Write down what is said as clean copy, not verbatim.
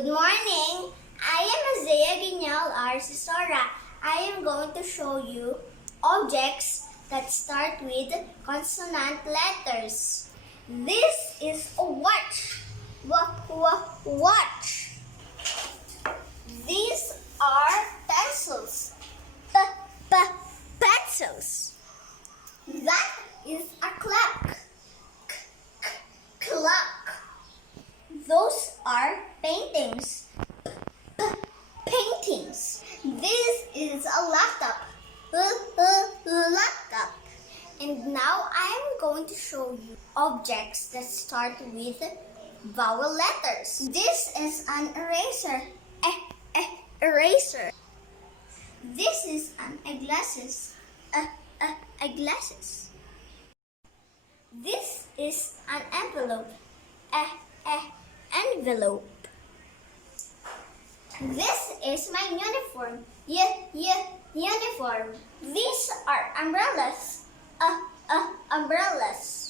Good morning. I am Azea Ginyal Arsisora. I am going to show you objects that start with consonant letters. This is a watch. Watch. These are pencils. Pencils. That is a clock. Clock. Those are paintings. Paintings. This is a laptop. Laptop. And now I am going to show you objects that start with vowel letters. This is an eraser. Eraser. This is an eyeglasses. Eyeglasses. This is an envelope. Envelope. This is my uniform. Uniform. These are umbrellas. Umbrellas.